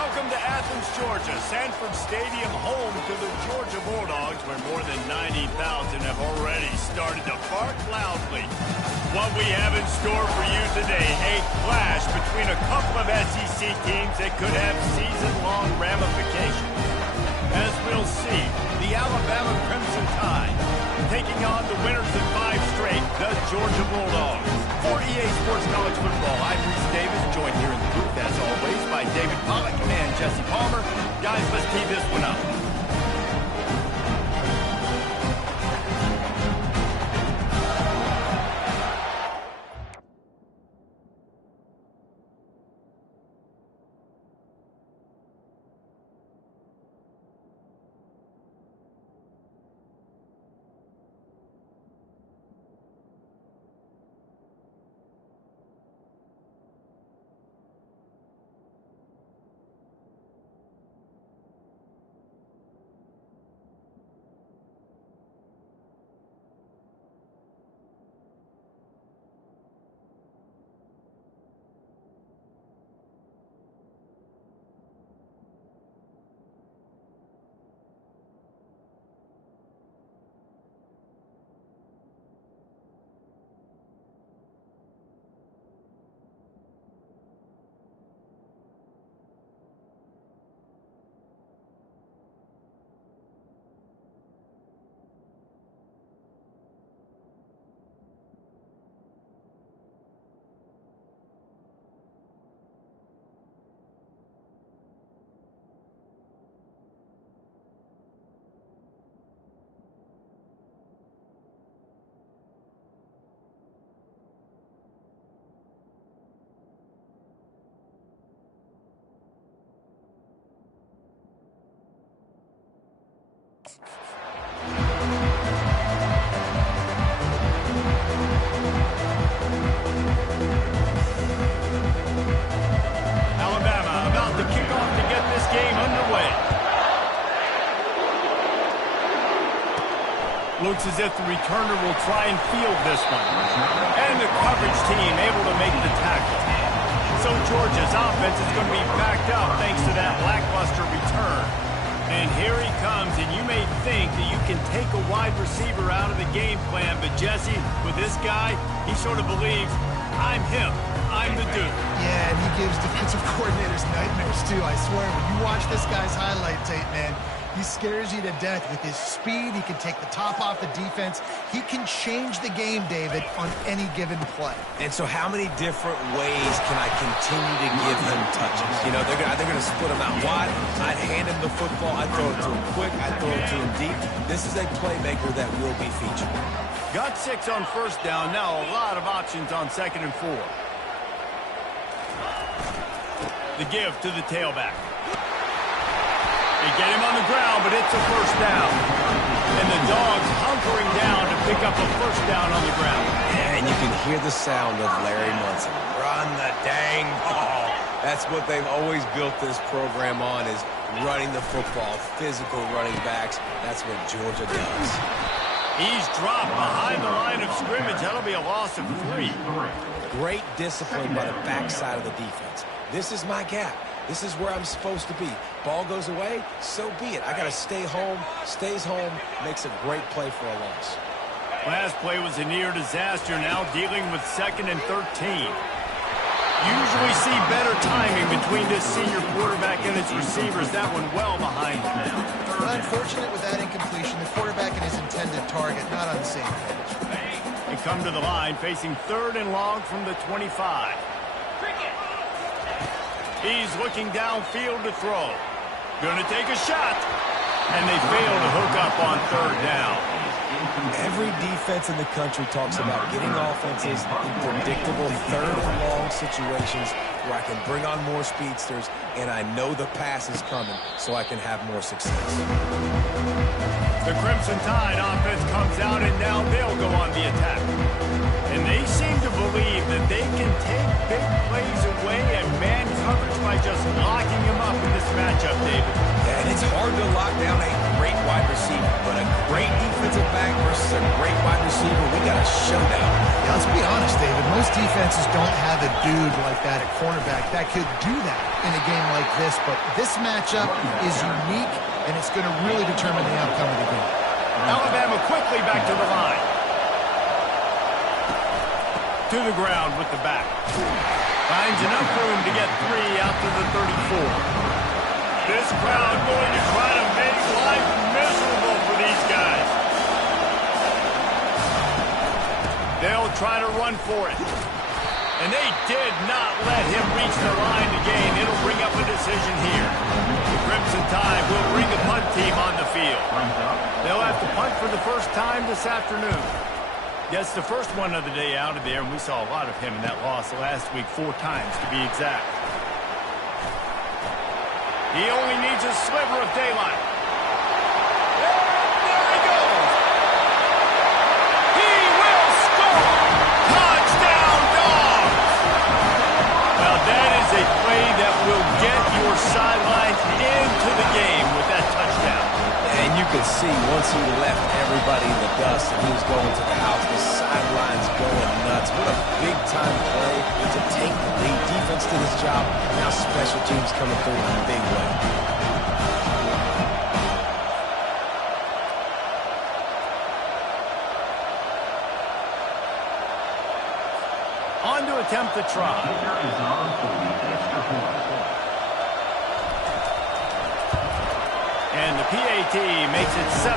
Welcome to Athens, Georgia, Sanford Stadium, home to the Georgia Bulldogs, where more than 90,000 have already started to bark loudly. What we have in store for you today, a clash between a couple of SEC teams that could have season-long ramifications. As we'll see, the Alabama Crimson Tide taking on the winners of 5 straight, the Georgia Bulldogs. For EA Sports College Football, I'm Reese Davis, joined here in the booth, as always, by David Pollack and Jesse Palmer. Guys, let's tee this one up. Alabama about to kick off to get this game underway. Looks as if the returner will try and field this one. And the coverage team able to make the tackle. So Georgia's offense is going to be backed up thanks to that lackluster return. And here he comes, and you may think that you can take a wide receiver out of the game plan, but Jesse, with this guy, he sort of believes, I'm him. I'm the dude. Yeah, and he gives defensive coordinators nightmares, too. I swear, when you watch this guy's highlight tape, man, he scares you to death with his speed. He can take the top off the defense. He can change the game, David, on any given play. And so how many different ways can I continue to give him touches? You know, they're going to split him out wide. I'd hand him the football. I'd throw it to him quick. I'd throw it to him deep. This is a playmaker that will be featured. Got 6 on first down. Now a lot of options on 2nd and 4. The give to the tailback. They get him on the ground, but it's a first down. And the Dogs hunkering down to pick up a first down on the ground. Yeah, and you can hear the sound of Larry Munson. Run the dang ball. That's what they've always built this program on, is running the football, physical running backs. That's what Georgia does. He's dropped behind the line of scrimmage. That'll be a loss of 3. Great discipline by the backside of the defense. This is my gap. This is where I'm supposed to be. Ball goes away, so be it. I got to stay home, stays home, makes a great play for a loss. Last play was a near disaster, now dealing with 2nd and 13. Usually see better timing between this senior quarterback and his receivers. That one well behind him now. Unfortunate with that incompletion. The quarterback and his intended target not on the same page. They come to the line facing 3rd and long from the 25. He's looking downfield to throw. Gonna take a shot. And they fail to hook up on 3rd down. Every defense in the country talks about getting offenses in predictable 3rd and long situations where I can bring on more speedsters and I know the pass is coming so I can have more success. The Crimson Tide offense comes out and now they'll go on the attack. And they seem to believe that they can take big plays away and man coverage by just locking him up in this matchup, David. Yeah, and it's hard to lock down a great wide receiver, but a great defensive back versus a great wide receiver, we got a showdown. Yeah, let's be honest, David. Most defenses don't have a dude like that at corner. cornerback that could do that in a game like this, but this matchup is unique, and it's going to really determine the outcome of the game. Alabama quickly back to the line. To the ground with the back. Finds enough room to get 3 out to the 34. This crowd going to try to make life miserable for these guys. They'll try to run for it. And they did not let him reach the line to gain. It'll bring up a decision here. The Crimson Tide will bring the punt team on the field. They'll have to punt for the first time this afternoon. Yes, the first one of the day out of there, and we saw a lot of him in that loss last week, 4 times to be exact. He only needs a sliver of daylight. And there he goes. He will score. Touchdown, Dogs. Well, that is a play that will get your sidelines into the game with that touchdown. And you could see once he left everybody in the dust and he was going to the house, the sidelines going nuts. What a big-time play to take the lead. Defense did his job. Now special teams coming through in a big way. On to attempt the try. And the PAT makes it 7-0.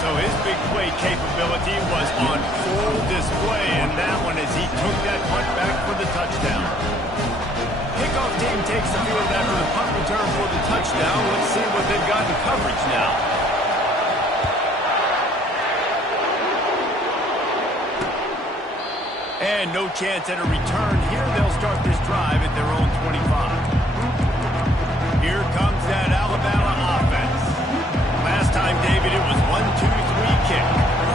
So his big play capability was on full display in that one as he took that punt back for the touchdown. Kickoff team takes the field after the punt return for the touchdown. Let's see what they've got in coverage now. And no chance at a return here. They'll start this drive at their own 25. Here comes that Alabama offense. Last time, David, it was 1-2-3 kick.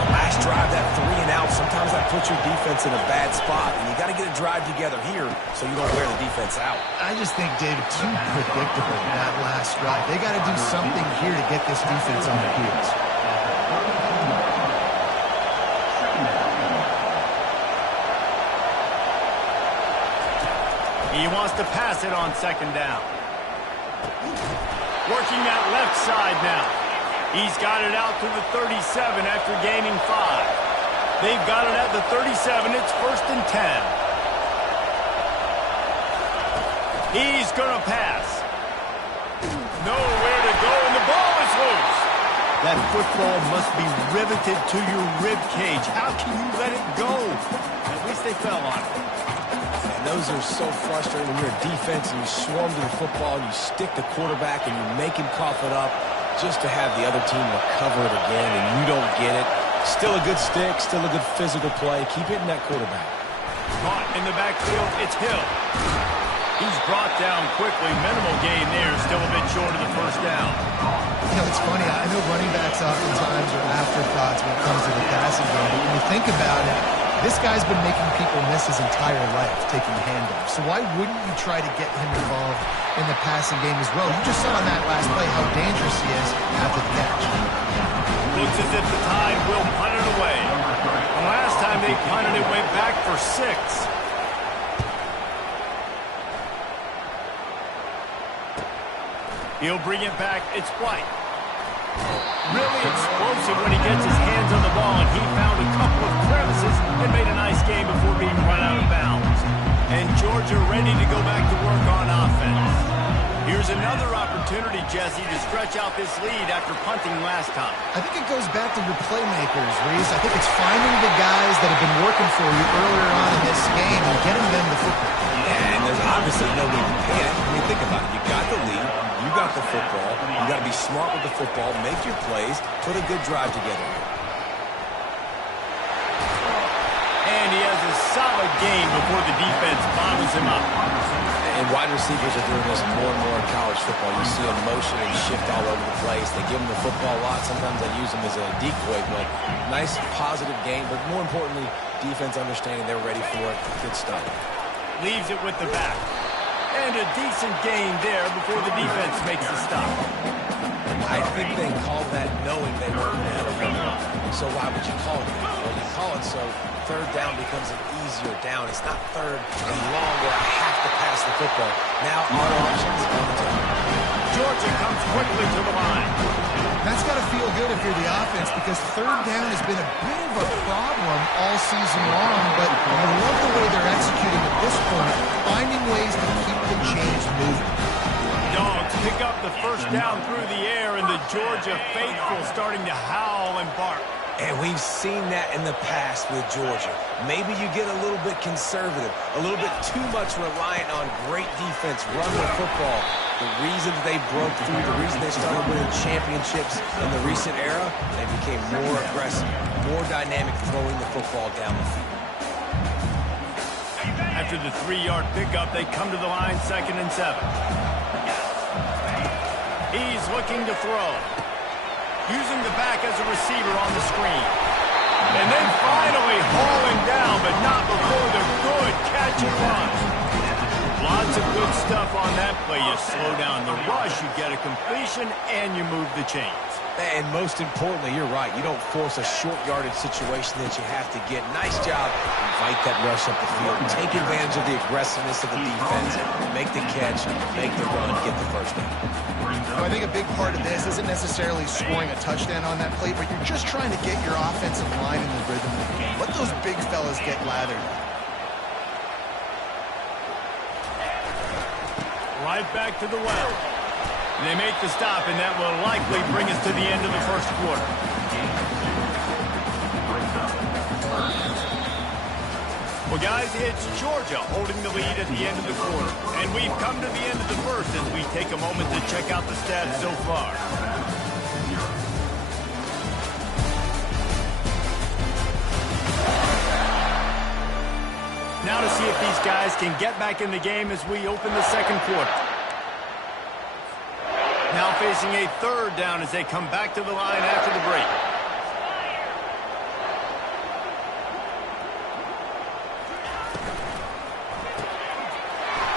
Last drive, that 3 and out. Sometimes that puts your defense in a bad spot. And you got to get a drive together here so you don't wear the defense out. I just think, David, too predictable that last drive. They got to do something here to get this defense on their heels. He wants to pass it on 2nd down. Working that left side now. He's got it out to the 37 after gaining 5. They've got it at the 37. It's 1st and 10. He's going to pass. Nowhere to go, and the ball is loose. That football must be riveted to your rib cage. How can you let it go? At least they fell on it. And those are so frustrating when you're a defense and you swarm to the football and you stick the quarterback and you make him cough it up just to have the other team recover it again and you don't get it. Still a good stick, still a good physical play. Keep hitting that quarterback. Caught in the backfield, it's Hill. He's brought down quickly. Minimal gain there, still a bit short of the 1st down. You know, it's funny. I know running backs oftentimes are afterthoughts when it comes to the passing game, but when you think about it, this guy's been making people miss his entire life taking handoffs. So why wouldn't you try to get him involved in the passing game as well? You just saw in that last play how dangerous he is after the catch. Looks as if the Tide will punt it away. The last time they punted it went back for 6. He'll bring it back. It's White. Really explosive when he gets his hands on the ball, and he found a couple of crevices and made a nice game before being run out of bounds. And Georgia ready to go back to work on offense. Here's another opportunity, Jesse, to stretch out this lead after punting last time. I think it goes back to your playmakers, Reese. I think it's finding the guys that have been working for you earlier on in this game and getting them the football. Yeah, and there's obviously no need to panic. I mean, think about it. You got the lead. You got the football. You got to be smart with the football. Make your plays. Put a good drive together. And he has a solid game before the defense bottles him up. And wide receivers are doing this more and more in college football. You see them motion and shift all over the place. They give them the football a lot. Sometimes they use them as a decoy. But nice, positive game. But more importantly, defense understanding they're ready for it. Good stuff. Leaves it with the back. And a decent gain there before the defense makes the stop. I think they called that knowing they weren't going to have a run. So why would you call it that? Well, you call it so third down becomes an easier down. It's not third and long where I have to pass the football. Now our options on the table. Georgia comes quickly to the line. That's got to feel good if you're the offense, because third down has been a bit of a problem all season long, but I love the way they're executing at this point, finding ways to keep the chains moving. Dogs pick up the first down through the air, and the Georgia faithful starting to howl and bark. And we've seen that in the past with Georgia. Maybe you get a little bit conservative, a little bit too much reliant on great defense, running the football. The reason they broke through, the reason they started winning championships in the recent era, they became more aggressive, more dynamic throwing the football down the field. After the 3-yard pickup, they come to the line 2nd and 7. He's looking to throw. Using the back as a receiver on the screen. And then finally haul him down, but not before the good catch and run. Lots of good stuff on that play. You slow down the rush, you get a completion, and you move the chains. And most importantly, you're right. You don't force a short yardage situation that you have to get. Nice job. Invite that rush up the field. Take advantage of the aggressiveness of the defense. Make the catch, make the run, get the first down. I think a big part of this isn't necessarily scoring a touchdown on that play, but you're just trying to get your offensive line in the rhythm of the game. Let those big fellas get lathered. Right back to the well. They make the stop, and that will likely bring us to the end of the first quarter. Well, guys, it's Georgia holding the lead at the end of the quarter. And we've come to the end of the first as we take a moment to check out the stats so far. Now to see if these guys can get back in the game as we open the second quarter. Now facing a 3rd down as they come back to the line after the break.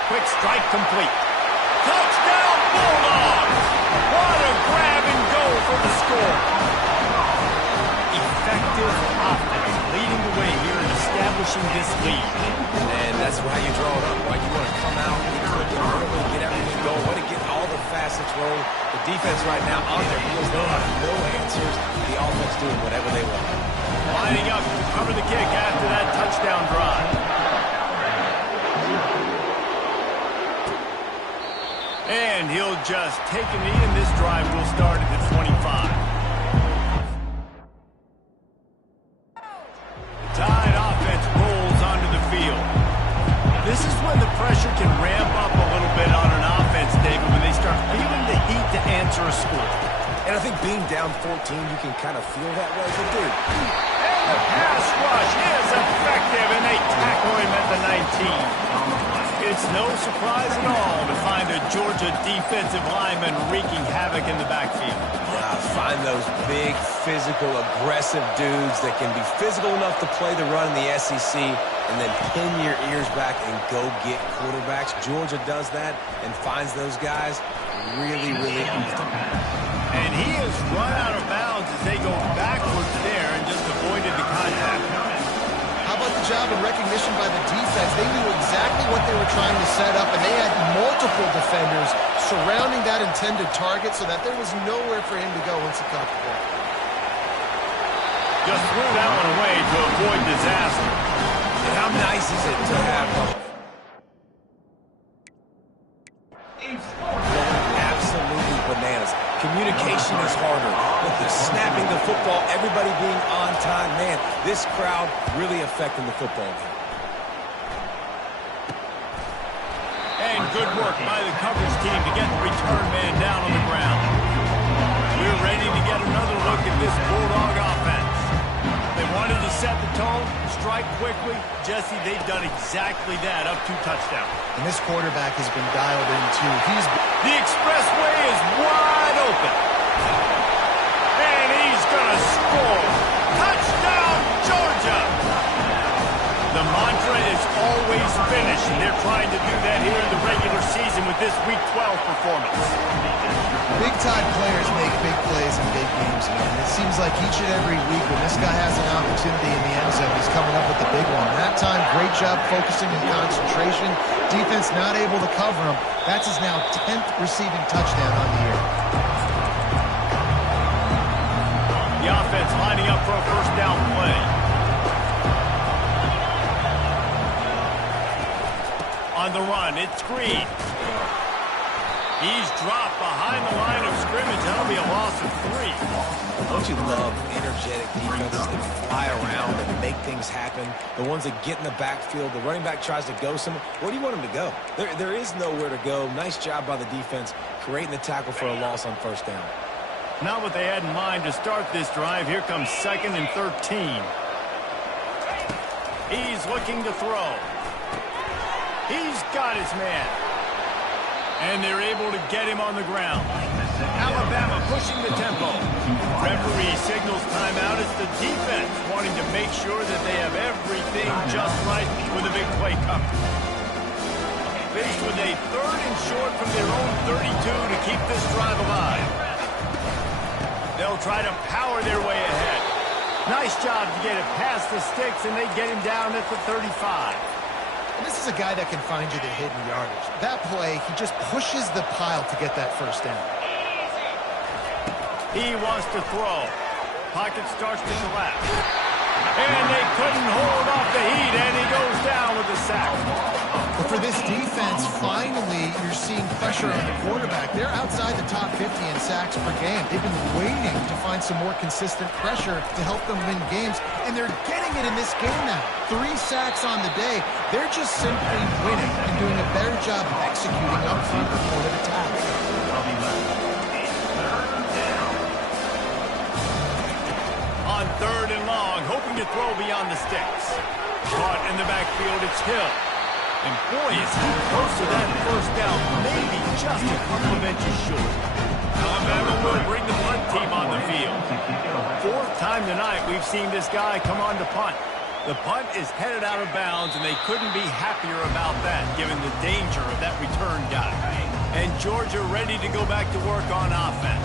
Quick strike complete. Touchdown Bulldogs! What a grab and go for the score. Effective offense leading the way here in establishing this lead. And that's how you draw it up, right? You want to come out, get quick and early, get everything going, want to get all the facets rolling. The defense right now on their heels, they have no answers. The offense doing whatever they want. Lining up to cover the kick after that touchdown drive. And he'll just take a knee, and this drive will start at the 25. Tide offense rolls onto the field. This is when the pressure can ramp up a little bit on an offense, David, when they start feeling the heat to answer a score. And I think being down 14, you can kind of feel that way, but dude. And the pass rush is effective, and they tackle him at the 19. It's no surprise at all to find a Georgia defensive lineman wreaking havoc in the backfield. Find those big, physical, aggressive dudes that can be physical enough to play the run in the SEC and then pin your ears back and go get quarterbacks. Georgia does that and finds those guys really, really often. And he has run out of bounds as they go backwards there and just avoided the contact. How about the job and recognition by the defense? They knew exactly what they were trying to set up, and they had multiple defenders surrounding that intended target so that there was nowhere for him to go once he caught the ball. Just threw that one away to avoid disaster. And how nice is it to have absolutely bananas. Communication is harder. With the snapping the football, everybody being on time, man, this crowd really affecting the football game. And good work by the coverage team to get the return man down on the ground. We're ready to get another look at this Bulldog offense. They wanted to set the tone, strike quickly. Jesse, they've done exactly that, up 2 touchdowns. And this quarterback has been dialed in, too. The expressway is wide open. And he's going to score. Touchdown, Georgia! The mantra is always finish, and they're trying to do that here in the regular season with this Week 12 performance. Big-time players make big plays in big games, man. It seems like each and every week when this guy has an opportunity in the end zone, he's coming up with the big one. That time, great job focusing and concentration. Defense not able to cover him. That's his now 10th receiving touchdown on the year. The offense lining up for a first down play. On the run, it's Green. He's dropped behind the line of scrimmage. That'll be a loss of 3. Don't you love energetic defenses that fly around and make things happen? The ones that get in the backfield, the running back tries to go somewhere. Where do you want him to go? There is nowhere to go. Nice job by the defense creating the tackle for a loss on first down. Not what they had in mind to start this drive. Here comes 2nd and 13. He's looking to throw. He's got his man. And they're able to get him on the ground. Alabama pushing the tempo. Referee signals timeout. It's the defense wanting to make sure that they have everything just right with a big play coming. Faced with a 3rd and short from their own 32 to keep this drive alive. They'll try to power their way ahead. Nice job to get it past the sticks, and they get him down at the 35. This is a guy that can find you the hidden yardage. That play, he just pushes the pile to get that first down. He wants to throw. Pocket starts to collapse. And they couldn't hold off the heat, and he goes down with a sack. But for this defense, finally, you're seeing pressure on the quarterback. They're outside the top 50 in sacks per game. They've been waiting to find some more consistent pressure to help them win games, and they're getting it in this game now. 3 sacks on the day. They're just simply winning and doing a better job of executing up front the point of attack. On 3rd and long, hoping to throw beyond the sticks. Caught in the backfield, it's Hill. And boy, is he close to that first down, maybe just a couple of inches short. Alabama will bring the punt team on the field. 4th time tonight we've seen this guy come on to punt. The punt is headed out of bounds, and they couldn't be happier about that, given the danger of that return guy. And Georgia ready to go back to work on offense.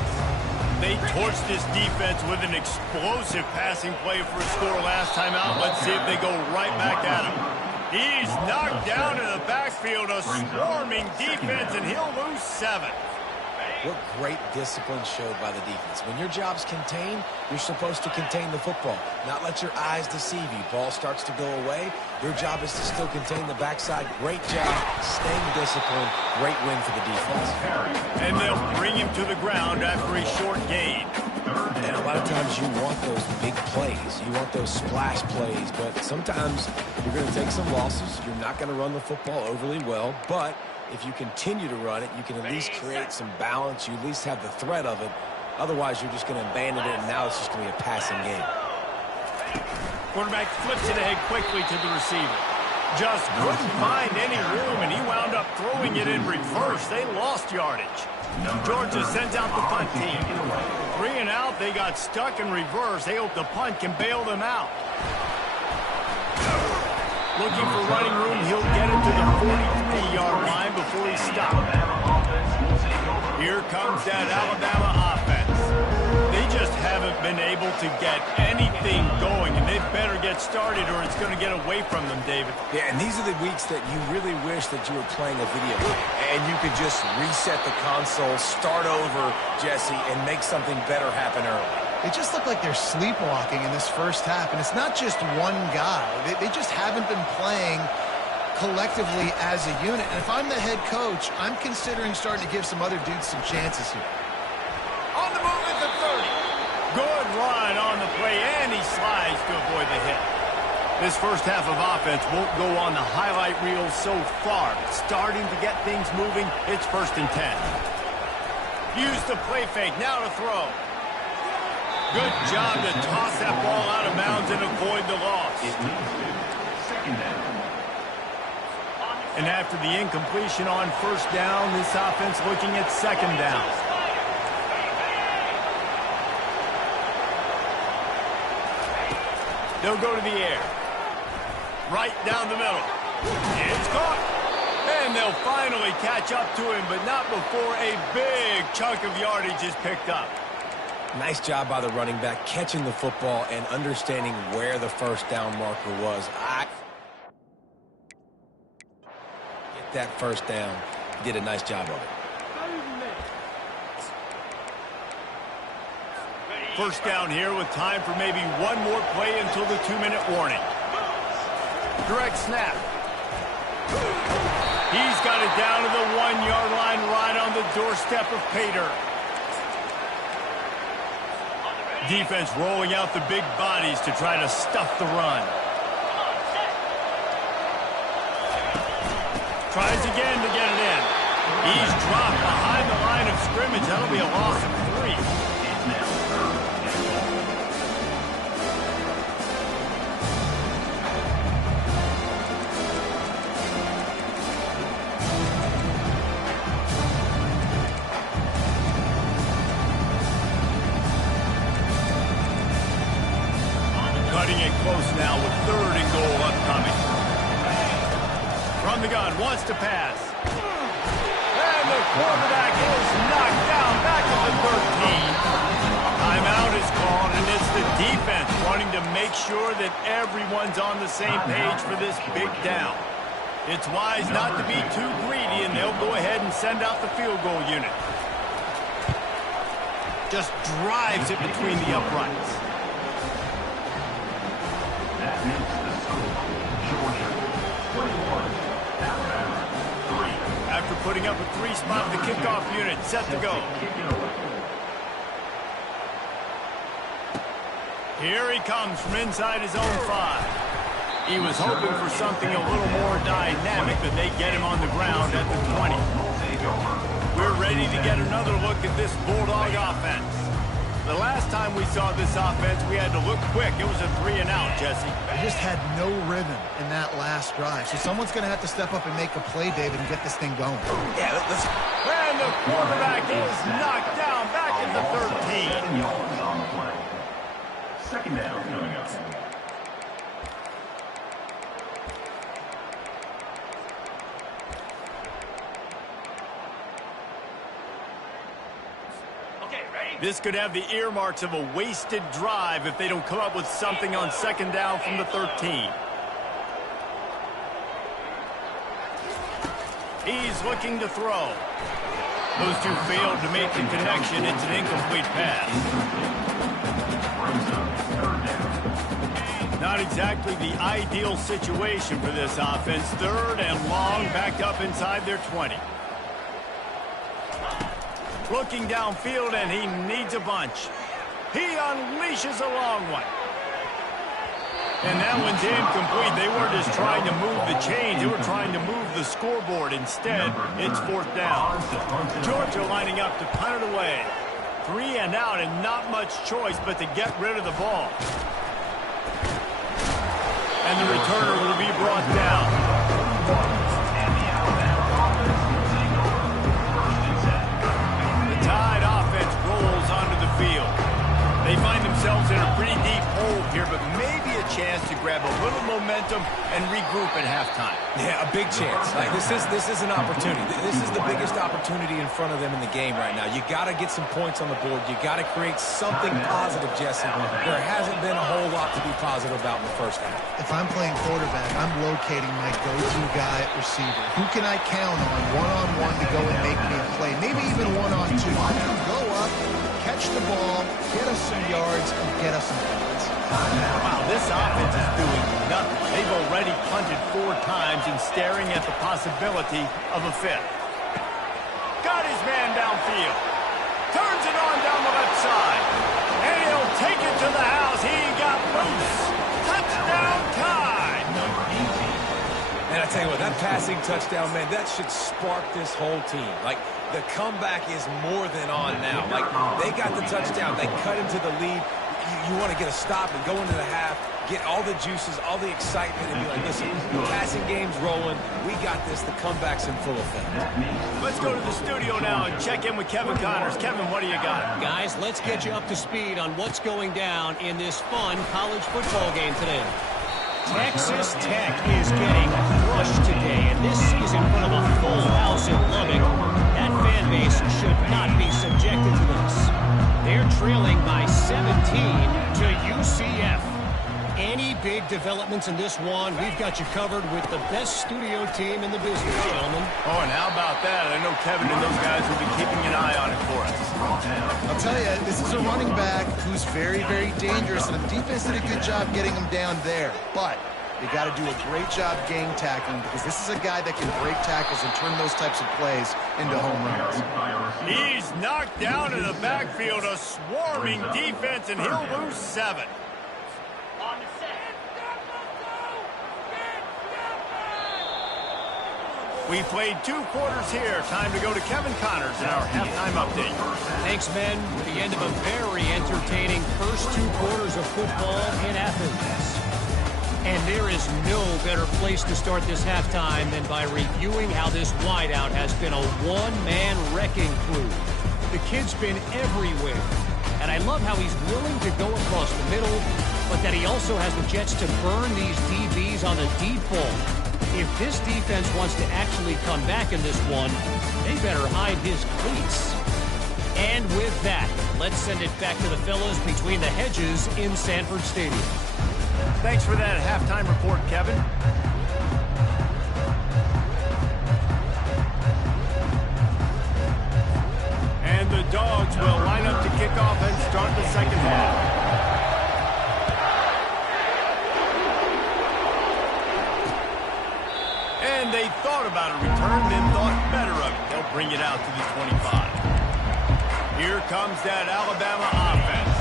They torched this defense with an explosive passing play for a score last time out. Let's see if they go right back at him. He's knocked down in the backfield, a swarming defense, and he'll lose 7. What great discipline showed by the defense. When your job's contained, you're supposed to contain the football, not let your eyes deceive you. Ball starts to go away. Your job is to still contain the backside. Great job staying disciplined. Great win for the defense. And they'll bring him to the ground after a short gain. And a lot of times you want those big plays. You want those splash plays. But sometimes you're going to take some losses. You're not going to run the football overly well. But if you continue to run it, you can at least create some balance. You at least have the threat of it. Otherwise, you're just going to abandon it, and now it's just going to be a passing game. Quarterback flips it ahead quickly to the receiver. Just couldn't find any room, and he wound up throwing it in reverse. They lost yardage. Georgia sends out the punt team. 3 and out, they got stuck in reverse. They hope the punt can bail them out. Looking for running room, he'll get it to the 43-yard line before he stopped. Here comes that Alabama offense. They just haven't been able to get anything going, and they better get started or it's going to get away from them, David. Yeah, and these are the weeks that you really wish that you were playing a video game, and you could just reset the console, start over, Jesse, and make something better happen early. They just look like they're sleepwalking in this first half, and it's not just one guy. They just haven't been playing collectively as a unit. And if I'm the head coach, I'm considering starting to give some other dudes some chances here. On the move at the 30. Good run on the play, and he slides to avoid the hit. This first half of offense won't go on the highlight reel so far. Starting to get things moving, it's 1st and 10. Use the play fake, now to throw. Good job to toss that ball out of bounds and avoid the loss. And after the incompletion on first down, this offense looking at 2nd down. They'll go to the air. Right down the middle. It's caught. And they'll finally catch up to him, but not before a big chunk of yardage is picked up. Nice job by the running back, catching the football and understanding where the first down marker was. Get that first down. He did a nice job of it. First down here with time for maybe one more play until the 2-minute warning. Direct snap. He's got it down to the 1-yard line right on the doorstep of pay dirt. Defense rolling out the big bodies to try to stuff the run. Tries again to get it in. He's dropped behind the line of scrimmage. That'll be a loss of 3. Cutting it close now with 3rd and goal upcoming. From the gun, wants to pass. And the quarterback is knocked down back at the 13. Timeout is called, and it's the defense wanting to make sure that everyone's on the same page for this big down. It's wise not to be too greedy, and they'll go ahead and send out the field goal unit. Just drives it between the uprights. After putting up a 3-spot, the kickoff unit set to go. Here he comes from inside his own 5. He was hoping for something a little more dynamic, but they get him on the ground at the 20. We're ready to get another look at this Bulldog offense. The last time we saw this offense, we had to look quick. It was a 3-and-out, Jesse. They just had no rhythm in that last drive. So someone's going to have to step up and make a play, David, and get this thing going. Yeah, let's... And the quarterback is knocked down back at the 13. Second down coming up. This could have the earmarks of a wasted drive if they don't come up with something on 2nd down from the 13. He's looking to throw. Those two failed to make the connection. It's an incomplete pass. Not exactly the ideal situation for this offense. 3rd and long, backed up inside their 20. Looking downfield, and he needs a bunch. He unleashes a long one. And that one's incomplete. They weren't just trying to move the chains. They were trying to move the scoreboard. Instead, it's 4th down. Georgia lining up to punt it away. 3-and-out, and not much choice but to get rid of the ball. And the returner will be brought down. Tide offense rolls onto the field. They find themselves in a pretty deep hole here, but maybe a chance to grab a little momentum and regroup at halftime. Yeah, a big chance. Like this is an opportunity. This is the biggest opportunity in front of them in the game right now. You got to get some points on the board. You got to create something positive, Jesse. There hasn't been a whole lot to be positive about in the first half. If I'm playing quarterback, I'm locating my go-to guy at receiver. Who can I count on one-on-one to go and make me a play? Maybe even one-on-two. I can go up, catch the ball, get us some yards, and get us some points. Wow, this offense is doing nothing. They've already punted 4 times and staring at the possibility of a 5th. Got his man downfield. Turns it on down the left side. And he'll take it to the house. He got loose. Touchdown Tide. And I tell you what, that passing touchdown, man, that should spark this whole team. Like, the comeback is more than on now. Like, they got the touchdown. They cut into the lead. You want to get a stop and go into the half, get all the juices, all the excitement, and be like, listen, the passing game's rolling. We got this. The comeback's in full effect. Let's go to the studio now and check in with Kevin Connors. Kevin, what do you got? Guys, let's get you up to speed on what's going down in this fun college football game today. Texas Tech is getting crushed today, and and this is in front of a full house in Lubbock. That fan base should not be subjected to this. They're trailing by 17 to UCF. Any big developments in this one, we've got you covered with the best studio team in the business, gentlemen. Oh, and how about that? I know Kevin and those guys will be keeping an eye on it for us. I'll tell you, this is a running back who's very, very dangerous, and the defense did a good job getting him down there. But you got to do a great job gang tackling, because this is a guy that can break tackles and turn those types of plays into home runs. He's knocked down in the backfield, a swarming defense, and he'll lose 7. We played 2 quarters here. Time to go to Kevin Connors in our halftime update. Thanks, men. The end of a very entertaining first 2 quarters of football in Athens. And there is no better place to start this halftime than by reviewing how this wideout has been a one-man wrecking crew. The kid's been everywhere. And I love how he's willing to go across the middle, but that he also has the jets to burn these DBs on the deep ball. If this defense wants to actually come back in this one, they better hide his cleats. And with that, let's send it back to the fellas between the hedges in Sanford Stadium. Thanks for that halftime report, Kevin. And the Dogs will line up to kick off and start the second half. And they thought about a return, then thought better of it. They'll bring it out to the 25. Here comes that Alabama offense.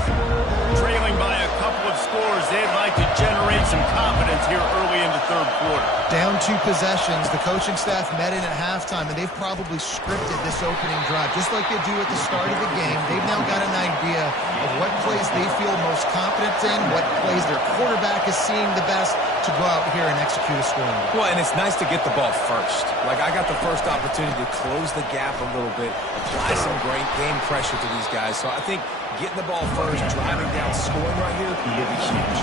Trailing by a couple of scores, they'd like to generate some confidence here early in the third quarter. Down 2 possessions, the coaching staff met in at halftime, and they've probably scripted this opening drive, just like they do at the start of the game. They've now got an idea of what plays they feel most confident in, what plays their quarterback is seeing the best to go out here and execute a scoring. Well, and it's nice to get the ball first. Like, I got the first opportunity to close the gap a little bit, apply some great game pressure to these guys. So I think getting the ball first, driving down, scoring right here will be huge.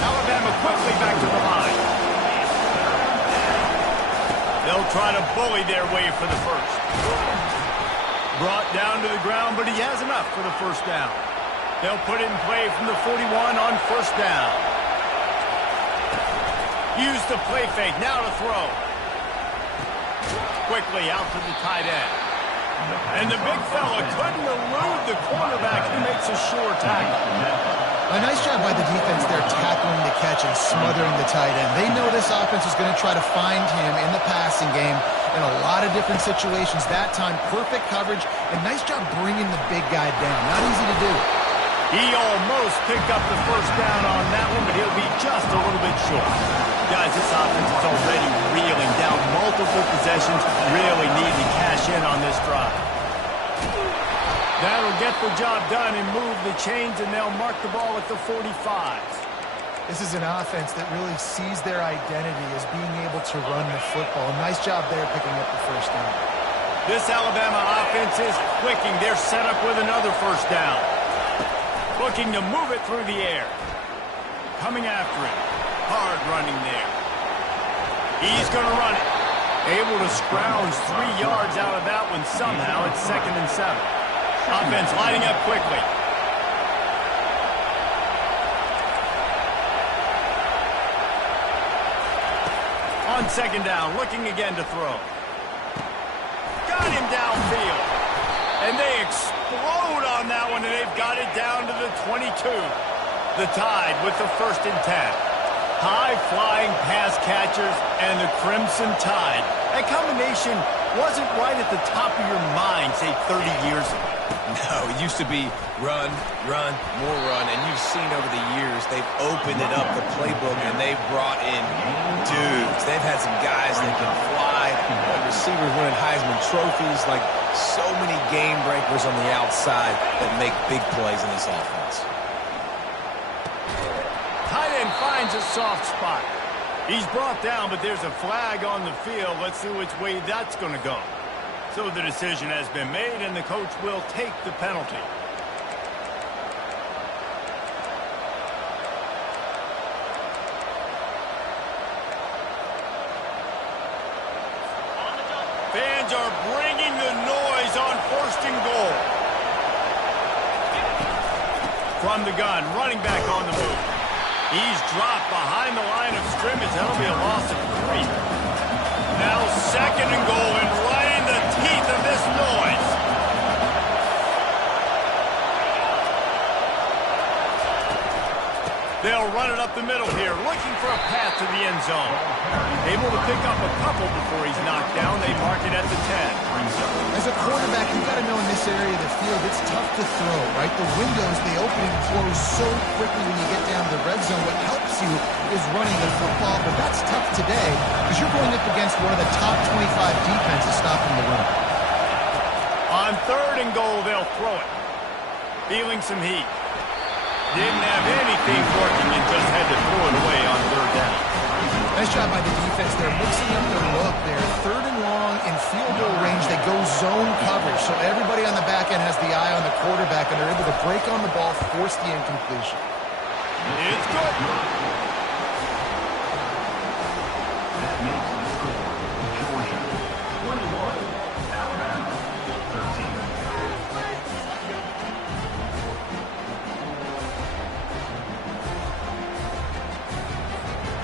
Alabama quickly back to the line. They'll try to bully their way for the first. Brought down to the ground, but he has enough for the first down. They'll put it in play from the 41 on first down. Use the play fake, now to throw. Quickly out to the tight end. And the big fella couldn't elude the cornerback who makes a sure tackle. A nice job by the defense there tackling the catch and smothering the tight end. They know this offense is going to try to find him in the passing game in a lot of different situations. That time, perfect coverage, and nice job bringing the big guy down. Not easy to do. He almost picked up the first down on that one, but he'll be just a little bit short. Guys, this offense is already reeling down multiple possessions. Really need to cash in on this drive. That'll get the job done and move the chains, and they'll mark the ball at the 45. This is an offense that really sees their identity as being able to run the football. Nice job there picking up the first down. This Alabama offense is clicking. They're set up with another first down. Looking to move it through the air. Coming after it. Hard running there. He's going to run it. Able to scrounge 3 yards out of that one somehow. It's 2nd and 7. Offense lining up quickly. On second down, looking again to throw. Got him downfield. And they explode on that one, and they've got it down to the 22. The Tide with the 1st and 10. High-flying pass catchers and the Crimson Tide. That combination wasn't right at the top of your mind, say, 30 years ago. No, it used to be run, run, more run, and you've seen over the years they've opened it up, the playbook, and they've brought in dudes. They've had some guys that can fly, receivers winning Heisman trophies, like so many game breakers on the outside that make big plays in this offense. Tight end finds a soft spot. He's brought down, but there's a flag on the field. Let's see which way that's going to go. So the decision has been made, and the coach will take the penalty. fans are bringing the noise on 1st and goal. From the gun, running back on the move. He's dropped behind the line of scrimmage. That'll be a loss of 3. Now 2nd and goal, and right in the teeth of this noise. They'll run it up the middle here, looking for a path to the end zone. Able to pick up a couple before he's knocked down. They mark it at the 10. As a quarterback, you've got to know in this area of the field, it's tough to throw, right? The windows, they open and close so quickly when you get down to the red zone. What helps you is running the football, but that's tough today because you're going up against one of the top 25 defenses stopping the run. On 3rd and goal, they'll throw it. Feeling some heat. Didn't have anything working and just had to throw it away on 3rd down. Nice job by the defense. They're mixing up their look. They're 3rd and long in field goal range. They go zone coverage, so everybody on the back end has the eye on the quarterback, and they're able to break on the ball, force the incompletion. It's good.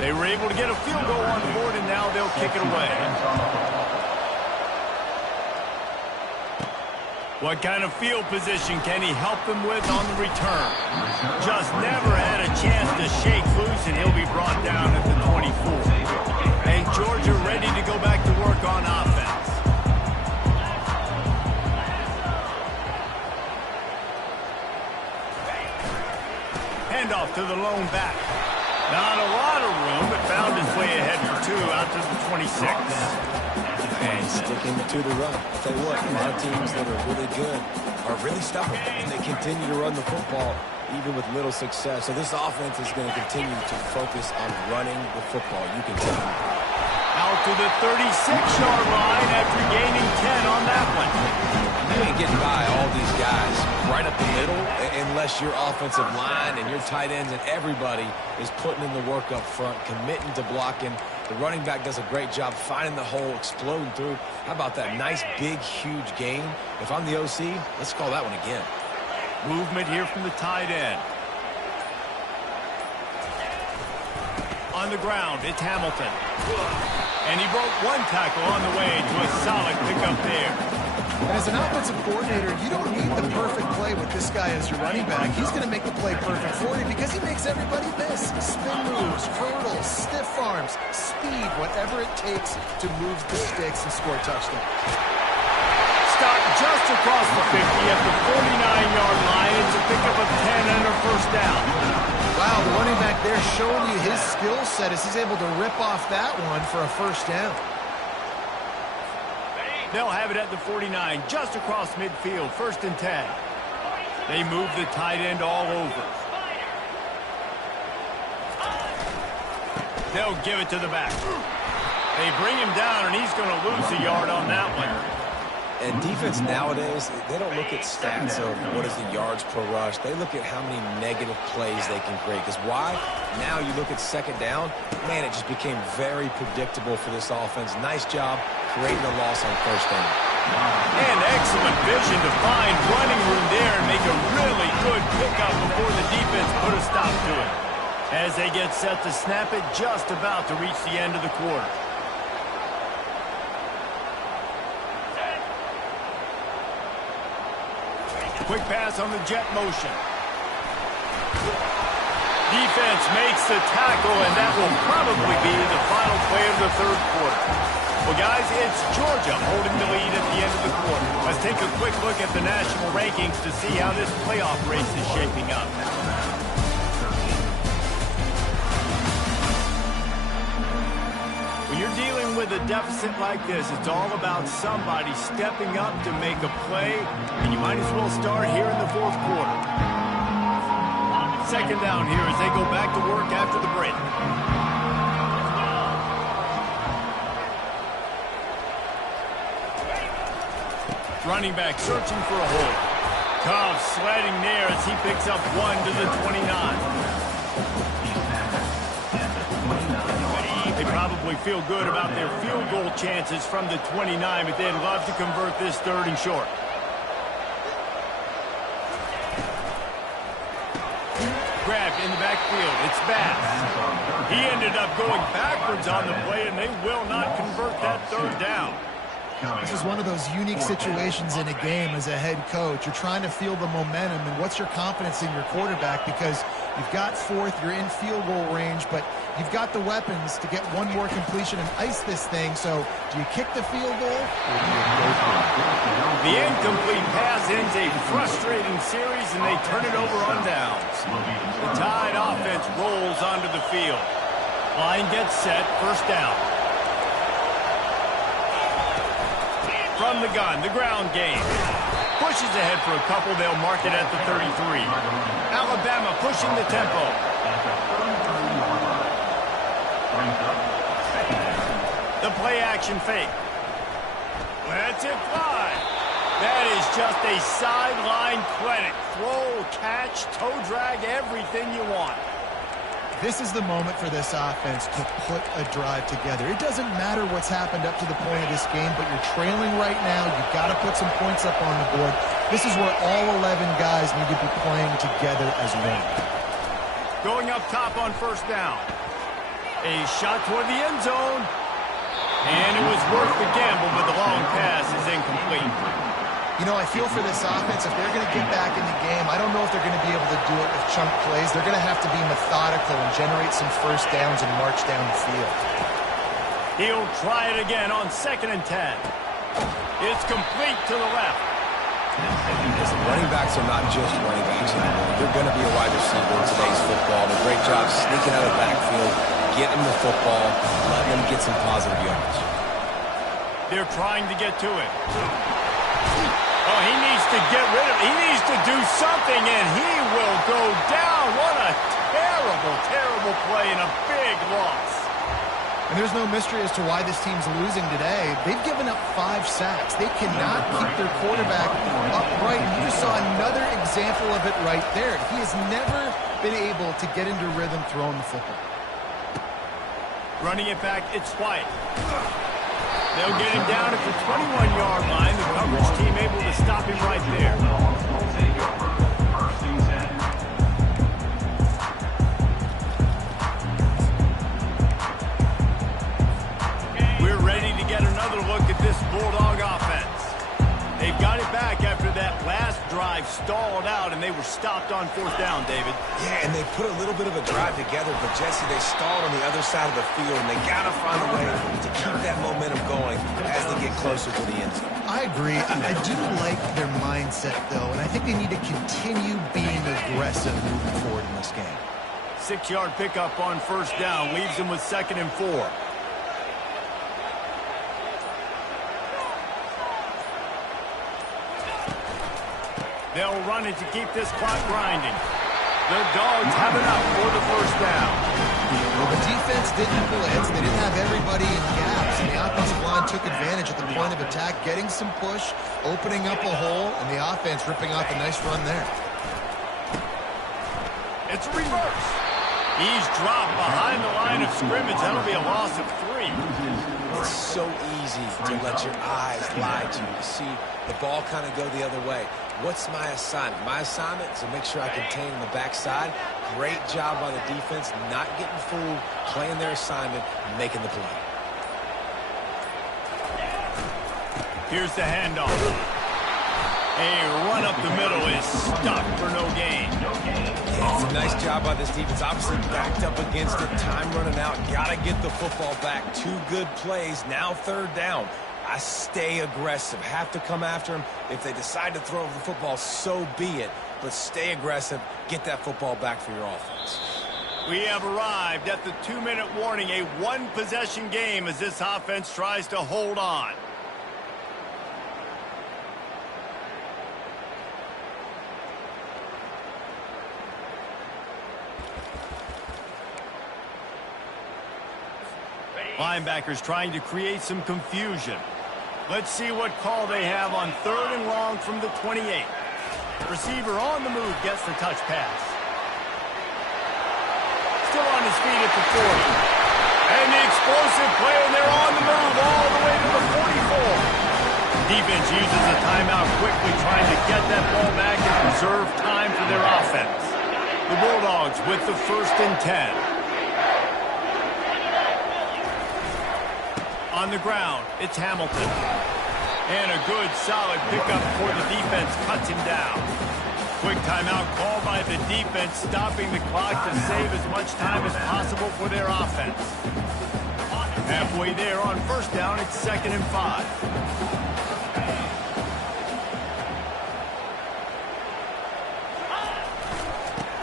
They were able to get a field goal on the board, and now they'll kick it away. What kind of field position can he help them with on the return? Just never had a chance to shake loose, and he'll be brought down at the 24. And Georgia ready to go back to work on offense. Handoff to the lone back. Not a lot of room, but found his way ahead for 2 out to the 26. And sticking to the run. I'll tell you what, a lot of teams that are really good are really stubborn, and they continue to run the football even with little success. So this offense is going to continue to focus on running the football. You can tell. Out to the 36-yard line after gaining 10 on that one. You ain't getting by all these guys right up the middle unless your offensive line and your tight ends and everybody is putting in the work up front, committing to blocking. The running back does a great job finding the hole, exploding through. How about that nice, big, huge gain? If I'm the OC, let's call that one again. Movement here from the tight end. On the ground, it's Hamilton. And he broke 1 tackle on the way to a solid pickup there. And as an offensive coordinator, you don't need the perfect play with this guy as your running back. He's going to make the play perfect for you because he makes everybody miss. Spin moves, hurdles, stiff arms, speed, whatever it takes to move the sticks and score a touchdown. Stop just across the 50 at the 49-yard line. It's a pickup of 10 and a 1st down. Wow, the running back there showing you his skill set as he's able to rip off that one for a 1st down. They'll have it at the 49, just across midfield, 1st and 10. They move the tight end all over. They'll give it to the back. They bring him down, and he's going to lose a yard on that one. And defense nowadays, they don't look at stats of what is the yards per rush. They look at how many negative plays they can create. Because why? Now you look at 2nd down, man, it just became very predictable for this offense. Nice job creating a loss on 1st down. And excellent vision to find running room there and make a really good pickup before the defense put a stop to it. As they get set to snap it, just about to reach the end of the quarter. Quick pass on the jet motion. Defense makes the tackle, and that will probably be the final play of the 3rd quarter. Well, guys, it's Georgia holding the lead at the end of the quarter. Let's take a quick look at the national rankings to see how this playoff race is shaping up. When you're dealing with a deficit like this, it's all about somebody stepping up to make a play, and you might as well start here in the 4th quarter. 2nd down here as they go back to work after the break. Running back searching for a hole. Cobb sledding there as he picks up 1 to the 29. They probably probably feel good about their field goal chances from the 29, but they'd love to convert this 3rd and short. Grabbed in the backfield. It's Bass. He ended up going backwards on the play, and they will not convert that 3rd down. This is one of those unique situations in a game as a head coach. You're trying to feel the momentum, and what's your confidence in your quarterback? Because you've got 4th, you're in field goal range, but you've got the weapons to get one more completion and ice this thing. So do you kick the field goal, or do you go for it? The incomplete pass ends a frustrating series, and they turn it over on downs. The Tide offense rolls onto the field. Line gets set, 1st down. From the gun, the ground game. Pushes ahead for a couple. They'll mark it at the 33. Alabama pushing the tempo. The play action fake. Lets it fly. That is just a sideline clinic. Throw, catch, toe drag, everything you want. This is the moment for this offense to put a drive together. It doesn't matter what's happened up to the point of this game, but you're trailing right now. You've got to put some points up on the board. This is where all 11 guys need to be playing together as one. Going up top on 1st down. A shot toward the end zone. And it was worth the gamble, but the long pass is incomplete. You know, I feel for this offense, if they're going to get back in the game, I don't know if they're going to be able to do it with chunk plays. They're going to have to be methodical and generate some 1st downs and march down the field. He'll try it again on 2nd and 10. It's complete to the left. Listen, running backs are not just running backs anymore. They're going to be a wide receiver in today's football. A great job sneaking out of the backfield, getting the football, letting them get some positive yards. They're trying to get to it. Oh, he needs to get rid of it. He needs to do something, and he will go down. What a terrible, terrible play and a big loss. And there's no mystery as to why this team's losing today. They've given up 5 sacks. They cannot keep their quarterback upright. And you just saw another example of it right there. He has never been able to get into rhythm throwing the football. Running it back, it's White. They'll get him down at the 21-yard line. The coverage team able to stop him right there. We're ready to get another look at this Bulldog offense. They've got it back after that last drive stalled out, and they were stopped on 4th down, David. Yeah, and they put a little bit of a drive together, but Jesse, they stalled on the other side of the field, and they got to find a way to keep that momentum going as they get closer to the end zone. I agree. I do like their mindset, though, and I think they need to continue being aggressive moving forward in this game. 6-yard pickup on 1st down leaves them with 2nd and 4. They'll run it to keep this clock grinding. The Dogs have enough for the 1st down. Well, the defense didn't blitz. They didn't have everybody in gaps, and the offensive line took advantage at the point of attack, getting some push, opening up a hole, and the offense ripping off a nice run there. It's a reverse. He's dropped behind the line of scrimmage. That'll be a loss of 3. It's so easy to let your eyes lie to you. See the ball kind of go the other way. What's my assignment? My assignment is to make sure I contain on the backside. Great job by the defense, not getting fooled, playing their assignment, making the play. Here's the handoff. A run up the middle is stuck for no gain. Yeah, it's a nice job by this defense. Obviously backed up against it. Time running out. Got to get the football back. 2 good plays. Now 3rd down. I stay aggressive. Have to come after him. If they decide to throw the football, so be it. But stay aggressive. Get that football back for your offense. We have arrived at the 2-minute warning. A 1-possession game as this offense tries to hold on. Linebackers trying to create some confusion. Let's see what call they have on 3rd and long from the 28. Receiver on the move gets the touch pass. Still on his feet at the 40. And the explosive play, and they're on the move all the way to the 44. Defense uses a timeout quickly, trying to get that ball back and preserve time for their offense. The Bulldogs with the 1st and 10. On the ground, it's Hamilton. And a good, solid pickup before the defense cuts him down. Quick timeout called by the defense, stopping the clock to save as much time as possible for their offense. Halfway there on 1st down, it's 2nd and 5.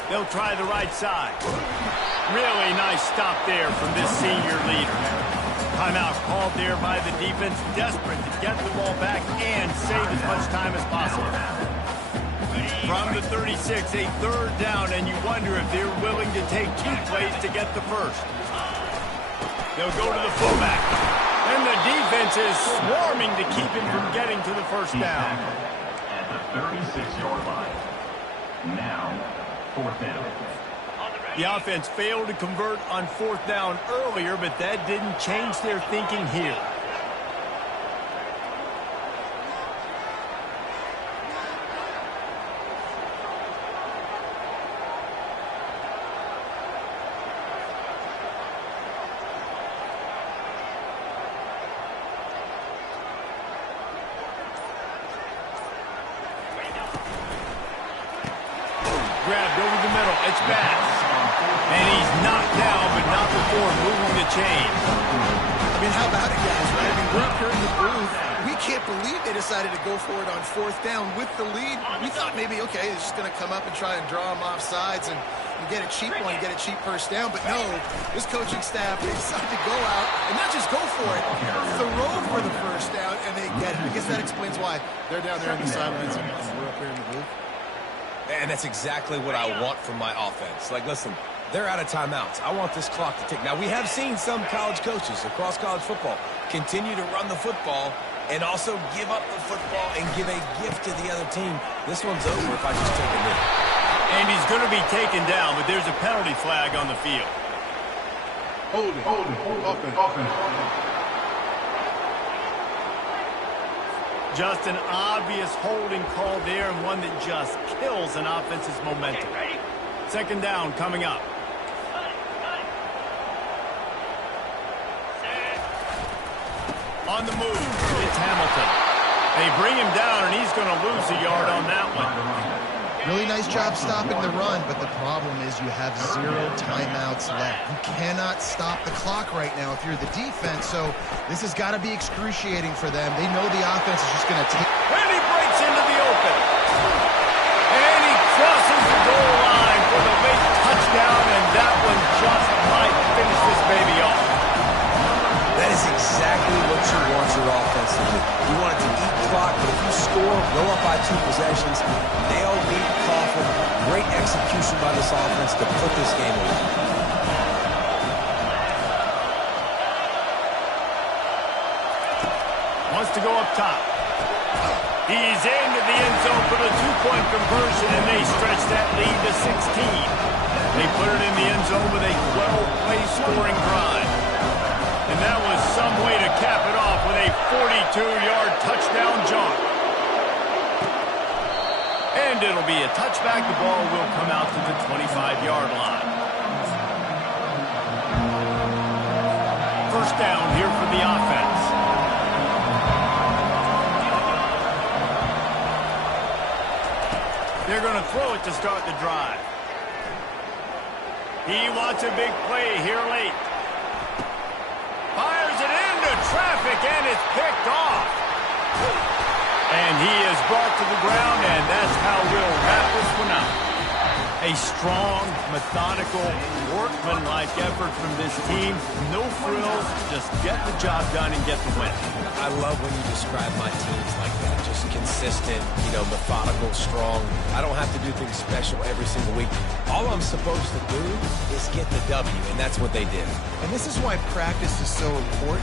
They'll try the right side. Really nice stop there from this senior leader. Timeout called there by the defense, desperate to get the ball back and save as much time as possible. From the 36, a 3rd down, and you wonder if they're willing to take 2 plays to get the 1st. They'll go to the fullback. And the defense is swarming to keep him from getting to the 1st down. At the 36-yard line. Now, 4th down. The offense failed to convert on 4th down earlier, but that didn't change their thinking here. Grabbed over the middle. It's Bass. And he's knocked down, but not before moving the chain. I mean, how about it, guys, right? I mean, we're up here in the booth. We can't believe they decided to go for it on 4th down with the lead. We thought maybe, okay, it's just going to come up and try and draw them off sides and get a cheap one, get a cheap 1st down. But no, this coaching staff, they decided to go out and not just go for it, throw for the 1st down, and they get it. I guess that explains why they're down there in the sidelines and we're up here in the booth. And that's exactly what I want from my offense. Like, listen, they're out of timeouts. I want this clock to tick. Now, we have seen some college coaches across college football continue to run the football and also give up the football and give a gift to the other team. This one's over if I just take a knee. And he's going to be taken down, but there's a penalty flag on the field. Hold it. Offense. Just an obvious holding call there, and one that just kills an offense's momentum. 2nd down coming up. On the move, it's Hamilton. They bring him down, and he's going to lose a yard on that one. Really nice job stopping the run, but the problem is you have 0 timeouts left. You cannot stop the clock right now if you're the defense, so this has got to be excruciating for them. They know the offense is just going to take... And he breaks into the open. And he crosses the goal line for the late touchdown, and that one just might finish this baby off. That is exactly what you want your offense to do. You want it to eat clock, but if you score, go up by 2 possessions, nail, beat, coffin. Great execution by this offense to put this game away. Wants to go up top. He's into the end zone for the 2-point conversion, and they stretch that lead to 16. They put it in the end zone with a 12-play scoring drive. And that was some way to cap it off with a 42-yard touchdown jump. And it'll be a touchback. The ball will come out to the 25-yard line. 1st down here for the offense. They're going to throw it to start the drive. He wants a big play here late. Fires it into traffic, and it's picked off. And he is brought to the ground, and that's how we'll wrap this one up. A strong, methodical, workmanlike effort from this team. No frills, just get the job done and get the win. I love when you describe my teams like that. Just consistent, methodical, strong. I don't have to do things special every single week. All I'm supposed to do is get the W, and that's what they did. And this is why practice is so important.